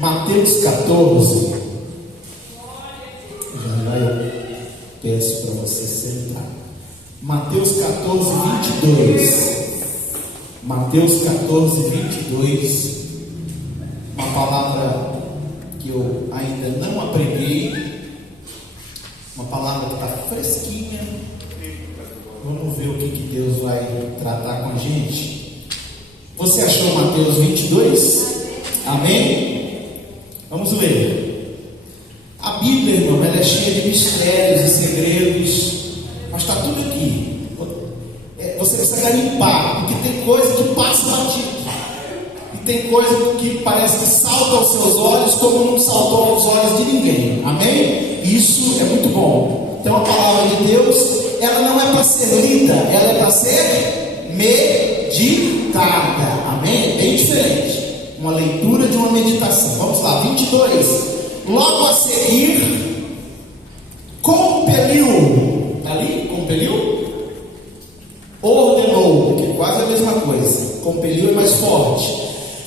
Mateus 14. Já eu peço para você sentar. Mateus 14, 22. Mateus 14, 22. Uma palavra que eu ainda não aprendi. Uma palavra que está fresquinha. Vamos ver o que Deus vai tratar com a gente. Você achou Mateus 22? Amém? Vamos ler. A Bíblia, irmão, ela é cheia de mistérios e segredos, mas está tudo aqui. Você precisa garimpar, porque tem coisa que passa batido, e tem coisa que parece que salta aos seus olhos, como não saltou aos olhos de ninguém. Amém? Isso é muito bom. Então a palavra de Deus, ela não é para ser lida, ela é para ser meditada. Amém? Bem diferente. Uma leitura de uma meditação. Vamos lá, 22. Logo a seguir, compeliu. Está ali? Compeliu? Ordenou, que é quase a mesma coisa. Compeliu é mais forte.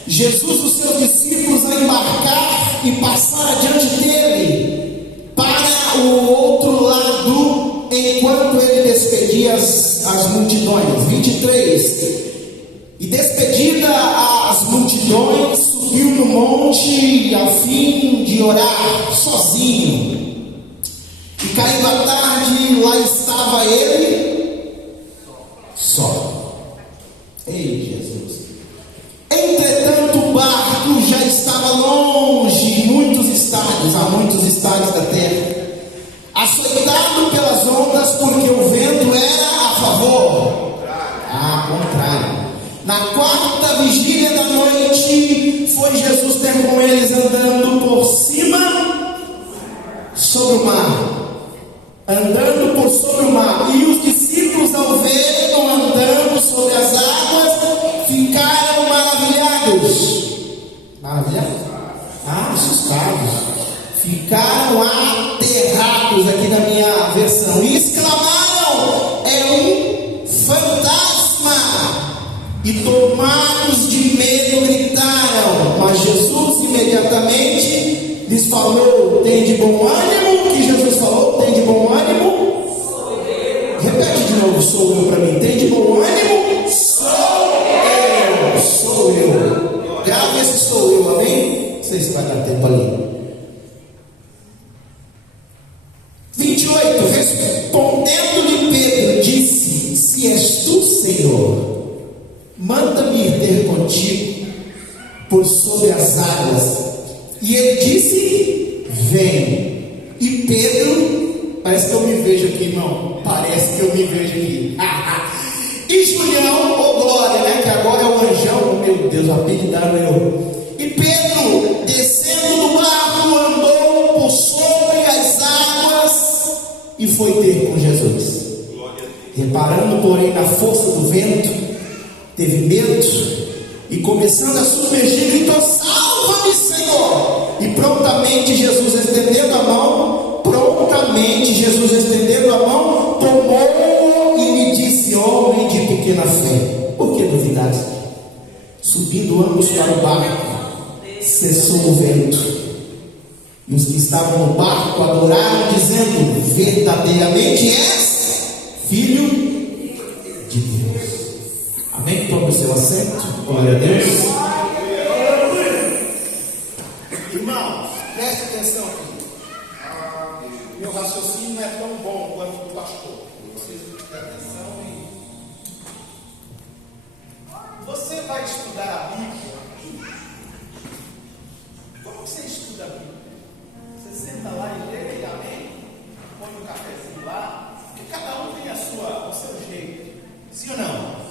Jesus, os seus discípulos, a embarcar e passar adiante dele para o outro lado, enquanto ele despedia as multidões. 23. E despedida as multidões, subiu no monte a fim de orar sozinho. E caindo a tarde, lá estava ele só. Ei, Jesus! Entretanto, o barco já estava longe, muitos estádios, há muitos estádios da terra, açoitado pelas ondas, porque o vento era a favor. Contrário. Na quarta vigília da noite, foi Jesus ter com eles andando por cima sobre o mar. Andando por sobre o mar. E os discípulos, ao verem andando sobre as águas, ficaram maravilhados. Maravilhados? Assustados. Ficaram aterrados, aqui na minha versão. E exclamaram: é um fantasma! E tomados de medo gritaram. Mas Jesus imediatamente lhes falou: tem de bom ânimo. O que Jesus falou? Tem de bom ânimo? Sou eu. Repete de novo: sou eu para mim. Tem de bom ânimo? Sou eu. Grave esse sou eu, amém? Não sei se vai dar tempo ali. 28. Respondendo-lhe Pedro, disse: se és tu, Senhor, manda-me ir ter contigo por sobre as águas. E ele disse: vem. E Pedro, parece que eu me vejo aqui, irmão. Parece que eu me vejo aqui. E Julião, glória, né? Que agora é o anjão. Meu Deus, apelidaram eu. E Pedro, descendo do barco, andou por sobre as águas e foi ter com Jesus. Reparando, porém, na força do vento, teve medo e, começando a submergir, gritou: salva-me, Senhor! E prontamente Jesus estendendo a mão, tomou-o e me disse: homem de pequena fé, por que duvidaste? Subindo ambos para o barco, cessou o vento, e os que estavam no barco adoraram, dizendo: verdadeiramente és Filho de Deus. Amém? Tome o seu assento. Glória a Deus. Irmãos, preste atenção aqui. Meu raciocínio não é tão bom quanto o do pastor. Vocês prestem atenção e... Você vai estudar a Bíblia. Como você estuda a Bíblia? Você senta lá e lê, amém? Põe um cafezinho lá. Porque cada um tem o seu jeito. Sim ou não?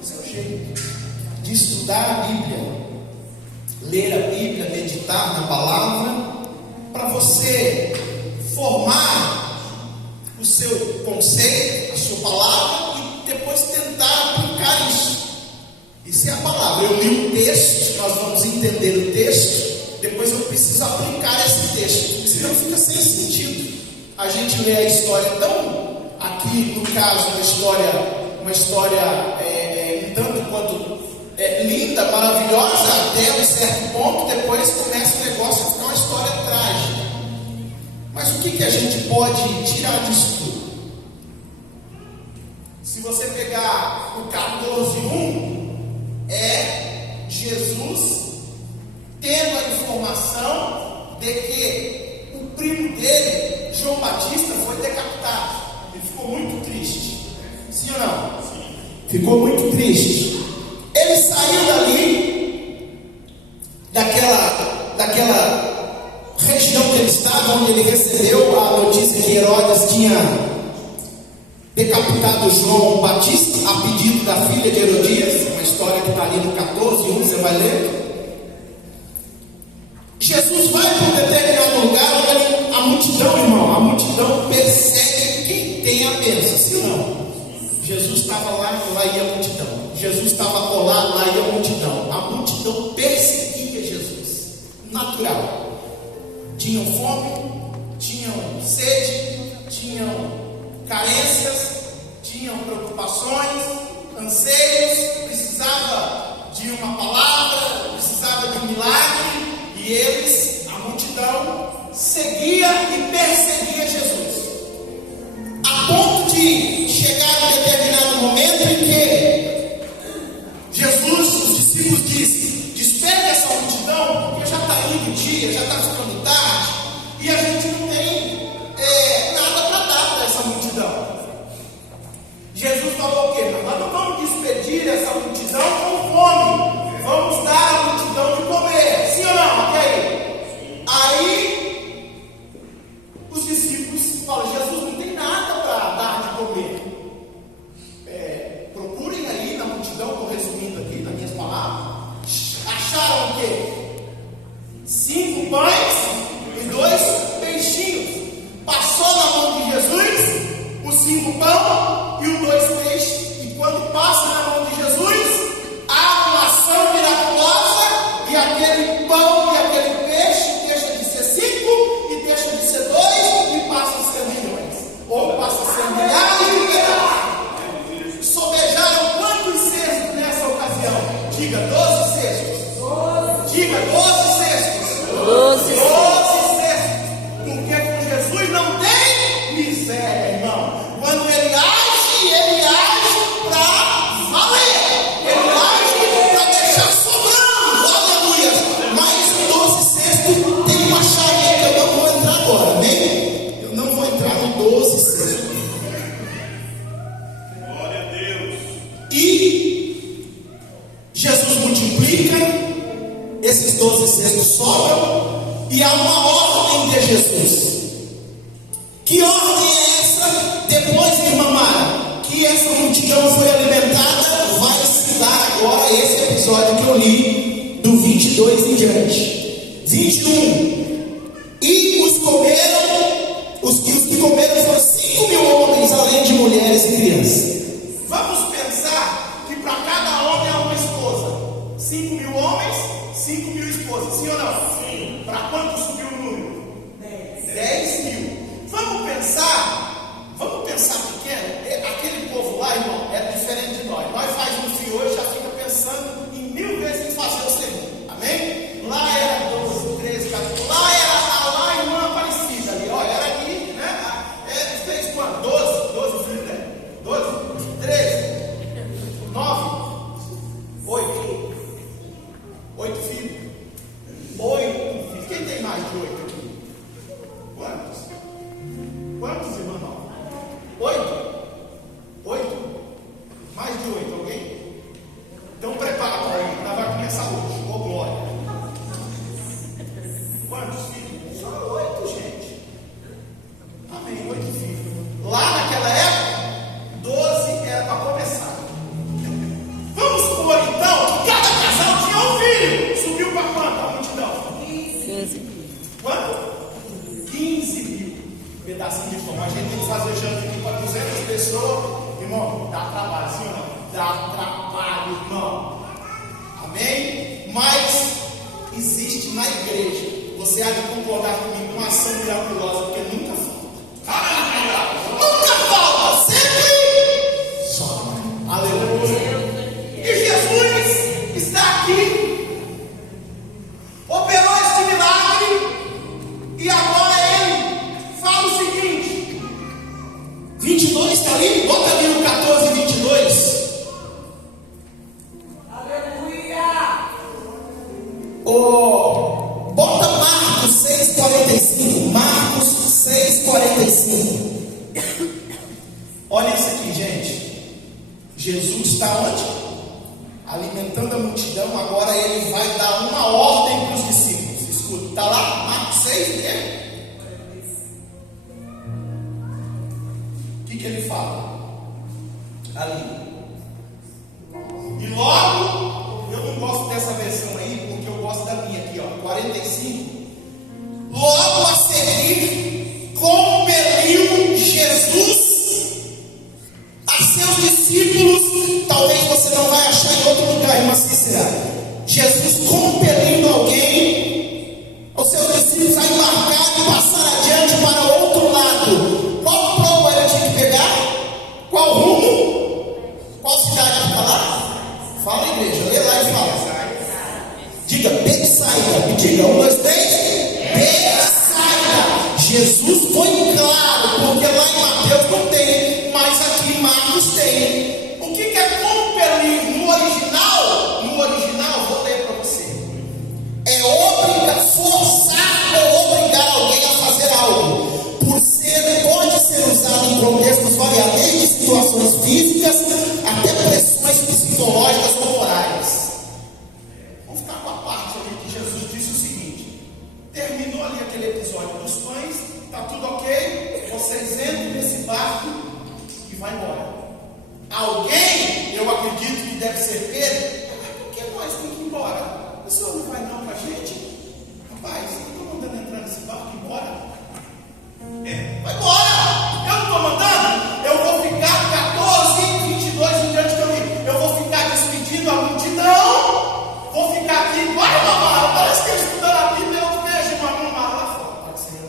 O seu jeito de estudar a Bíblia, ler a Bíblia, meditar na palavra, para você formar o seu conceito, a sua palavra, e depois tentar aplicar isso. Isso é a palavra. Eu li um texto, nós vamos entender o texto, depois eu preciso aplicar esse texto, senão fica sem sentido. A gente lê a história tão, aqui no caso, uma história um tanto quanto linda, linda, maravilhosa, até um certo ponto. Depois começa o negócio a ficar uma história trágica. Mas o que a gente pode tirar disso tudo? Se você pegar o 14:1, é Jesus tendo a informação de que o primo dele, João Batista, foi decapitado. Ele ficou muito triste. Sim ou não? Sim. Ficou muito triste. Ele saiu daquela região que ele estava, onde ele recebeu a notícia que Herodes tinha decapitado João Batista a pedido da filha de Herodias, uma história que está ali no 14:1, você vai ler. Jesus vai para um determinado lugar onde a multidão, irmão, a multidão persegue quem tem a bênção, sim ou não? Jesus estava lá ia a multidão. Jesus estava colado, lá ia a multidão. A multidão perseguia Jesus, natural. Tinham fome, tinham sede, tinham carências, tinham preocupações, anseios, precisava de uma palavra, precisava de um milagre, e eles, a multidão, seguia e perseguia Jesus, a ponto de chegar a um determinado momento em que Jesus, os discípulos dizem: despega essa multidão, porque já está indo o dia, já está ficando tarde, e a gente não tem nada para dar para essa multidão. Jesus falou o quê? Nós não vamos despedir essa multidão com fome, vamos dar a multidão de comer, sim ou não? Aí os discípulos falam: Jesus, não tem nada para dar de comer. Procurem aí na multidão, estou resumindo aqui nas minhas palavras. Acharam o quê? 5 pães e 2 peixinhos. Passou na mão de Jesus os 5 pães e os 2 peixes. E quando passa na mão de Jesus, há uma ação miraculosa, e aquele pão e aquele peixe deixa de ser 5 e deixa de ser 2 e passa a ser milhões, ou passa a ser milhares de milhares. Sobejaram quantos cestos nessa ocasião? Diga 12 cestos. Diga 12 cestos. 12 cestos. Porque com Jesus não tem miséria, irmão. Quando ele age para valer. Ele age para deixar sobrando. Aleluia. Mas 12 cestos tem uma chave que eu não vou entrar agora, amém? Eu não vou entrar no 12 cestos. Glória a Deus. E Jesus multiplica, esses 12 cestos sobram, e há uma ordem de Jesus. Que ordem é essa? Depois de Mara, que essa multidão foi alimentada, vai se dar agora esse episódio que eu li, do 22 em diante. 21. E os que comeram foram 5.000 homens, além de mulheres e crianças. Vamos pensar que para cada homem há uma esposa. 5.000 homens, 5.000 esposas, sim ou não? Sim. Para quanto subiu o número? 10.000. Vamos pensar pequeno. Aquele povo lá, irmão, é diferente de nós. Nós fazemos um fio hoje, já fica pensando em 1000 vezes em fazer o segundo. Amém? Lá era 12, 13, 14. Lá era a irmã Aparecida ali. Olha, era aqui, né? Fez quanto? 12 filhos, né? 12, 13, 9, 8. 8 filhos. 8 filhos. Quem tem mais de 8 aqui? Quantos? Quantos, irmão? 8? 8? Mais de 8, alguém? Então prepara para aí, ela vai começar hoje. Ô glória! Quantos filhos? Só 8, gente. Amém, 8 filhos. Lá naquela época, 12 era para começar. Vamos supor então que cada casal tinha um filho. Subiu para quanto a multidão? 15. Quanto? 15 mil. Pedacinho de pão. A gente tem que fazer janta aqui para 200 pessoas. Irmão, dá trabalho, sim ou não? Dá trabalho, irmão. Amém? Mas existe na igreja, você há de concordar comigo, uma ação miraculosa, porque nunca falta. Nunca falta, sempre sobra. Aleluia. E Jesus está aqui Bota Marcos 6,45. Marcos 6,45. Olha isso aqui, gente. Jesus está onde? Alimentando a multidão. Agora ele vai dar uma ordem para os discípulos. Escuta, está lá, Marcos 6, né? O que ele fala? Ali. E logo, eu não gosto dessa versão aí, porque eu gosto da minha aqui, ó, 45. Logo a seguir, compeliu Jesus a seus discípulos. Talvez você não vai achar em outro lugar, mas assim será. Jesus compelindo alguém, os seus discípulos, a embarcar e passar adiante para outro lado. Qual prova ele tinha que pegar? Qual rumo? Qual cidade que está lá? Fala, igreja, lê lá e fala. Diga Betsaida. Me diga, 1, 2, 3. Betsaida. Jesus foi claro, porque lá em Mateus não tem, mas aqui em Marcos tem. O que é compelir no original? No original, vou ler para você. É obrigar, forçar ou obrigar alguém a fazer algo. Pode ser usado em contextos variados, desde situações físicas até pressões psicológicas ou morais. Vamos ficar com a parte ali que Jesus disse o seguinte: terminou ali aquele episódio dos pães, está tudo ok, vocês entram nesse barco e vai embora. Alguém, eu acredito que deve ser Pedro, por que nós temos que ir embora? O senhor não vai não com a gente? Rapaz, eu estou mandando entrar nesse barco e ir embora. Vai embora! Eu não estou mandando. Eu vou ficar 14, 22 em diante que eu li. Eu vou ficar despedindo a multidão. Vou ficar aqui. Bora, mamãe. Parece que eu estudando a Bíblia. Eu vejo uma mamãe lá fora. Pode ser.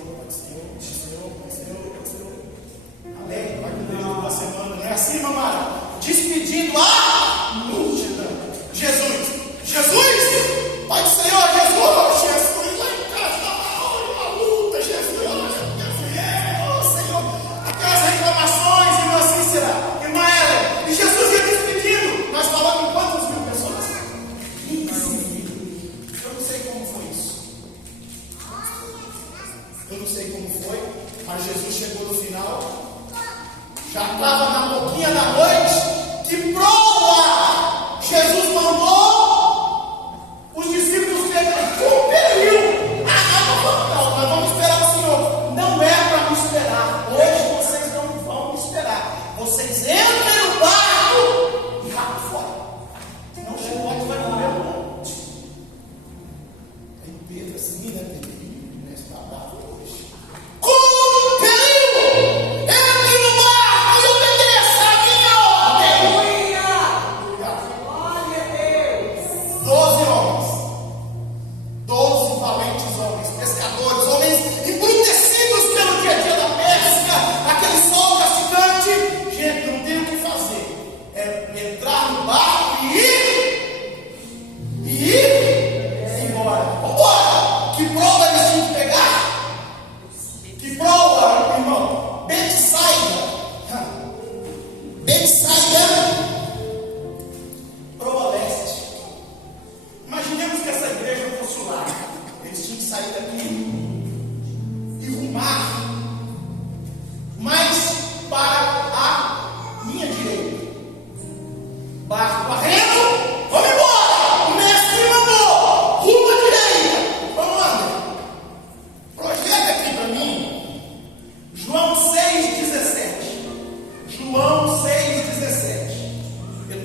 Amém. Vai com Deus uma semana. Não é assim, mamãe? Despedindo a multidão. Jesus. Pai do Senhor, Jesus. Lá em casa está uma luta, Jesus. Aquelas reclamações, irmã Cícera, irmã Ellen, e Jesus ia despedindo. Nós falamos em quantas mil pessoas? 15 mil. Eu não sei como foi isso. Eu não sei como foi, mas Jesus chegou no final, já estava na boquinha da noite. Que prova! Jesus